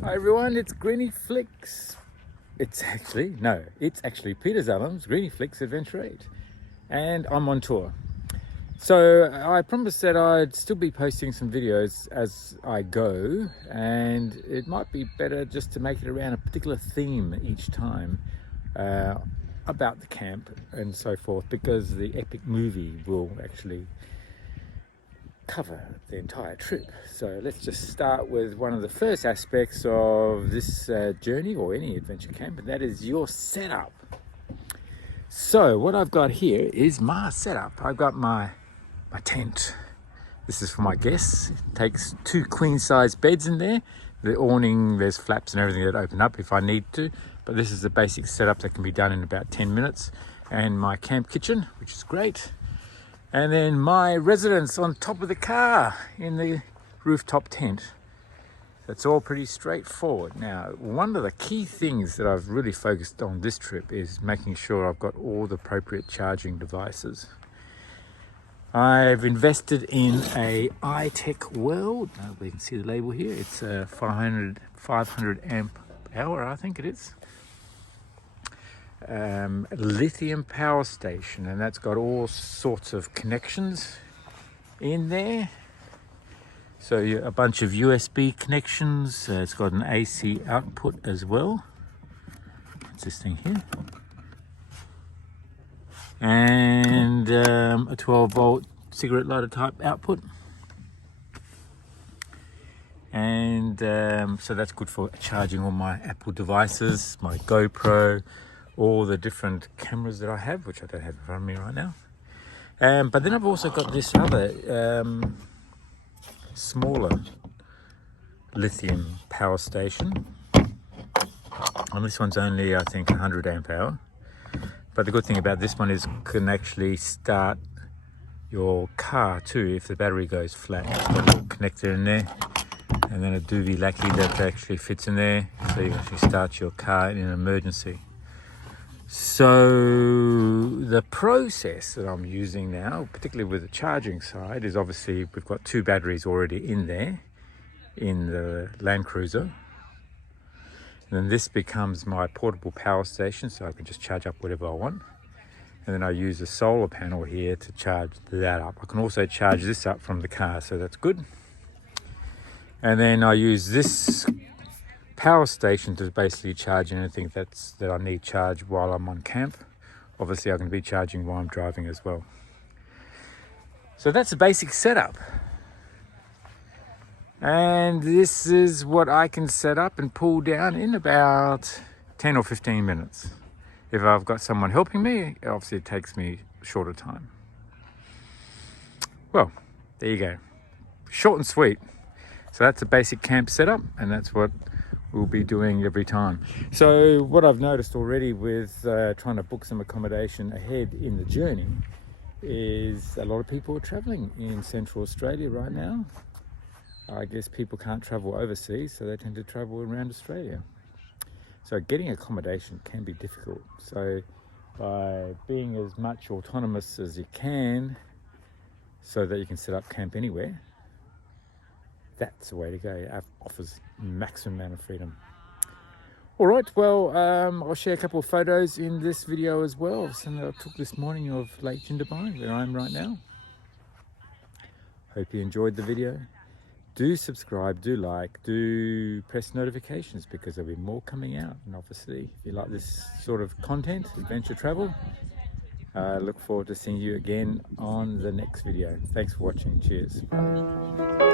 Hi everyone, it's Greeny Flicks. It's actually Peter Zalum's Greeny Flicks Adventure8, and I'm on tour. So I promised that I'd still be posting some videos as I go, and it might be better just to make it around a particular theme each time about the camp and so forth, because the epic movie will actually cover the entire trip. So let's just start with one of the first aspects of this journey, or any adventure camp, and that is your setup. So what I've got here is my setup. I've got my tent. This is for my guests. It takes 2 queen-size beds in there. The awning, there's flaps and everything that open up if I need to, but this is the basic setup that can be done in about 10 minutes. And my camp kitchen, which is great. And then my residence on top of the car in the rooftop tent. That's all pretty straightforward. Now, one of the key things that I've really focused on this trip is making sure I've got all the appropriate charging devices. I've invested in a iTech World. We can see the label here. It's a 500 amp hour, I think it is. Lithium power station, and that's got all sorts of connections in there. So a bunch of USB connections. It's got an AC output as well. What's this thing here? And a 12-volt cigarette lighter type output. And so that's good for charging all my Apple devices, my GoPro, all the different cameras that I have, which I don't have in front of me right now. But then I've also got this other smaller lithium power station. And this one's only, I think, 100 amp hour. But the good thing about this one is you can actually start your car too if the battery goes flat. It's got a little connector in there, and then a doobie lackey that actually fits in there, so you can actually start your car in an emergency. So the process that I'm using now, particularly with the charging side, is obviously we've got 2 batteries already in there in the Land Cruiser. And then this becomes my portable power station, so I can just charge up whatever I want. And then I use a solar panel here to charge that up. I can also charge this up from the car, so that's good. And then I use this power station to basically charge anything that I need charge while I'm on camp. Obviously I can be charging while I'm driving as well. So that's the basic setup. And this is what I can set up and pull down in about 10 or 15 minutes. If I've got someone helping me, obviously it takes me a shorter time. Well, there you go. Short and sweet. So that's a basic camp setup, and that's what we'll be doing every time. So what I've noticed already with trying to book some accommodation ahead in the journey is a lot of people are traveling in Central Australia right now. I guess people can't travel overseas, so they tend to travel around Australia. So getting accommodation can be difficult. So by being as much autonomous as you can so that you can set up camp anywhere, that's the way to go. It offers maximum amount of freedom. All right, well, I'll share a couple of photos in this video as well. Something I took this morning of Lake Jindabyne, where I am right now. Hope you enjoyed the video. Do subscribe, do like, do press notifications, because there'll be more coming out. And obviously, if you like this sort of content, adventure travel, look forward to seeing you again on the next video. Thanks for watching. Cheers. Bye.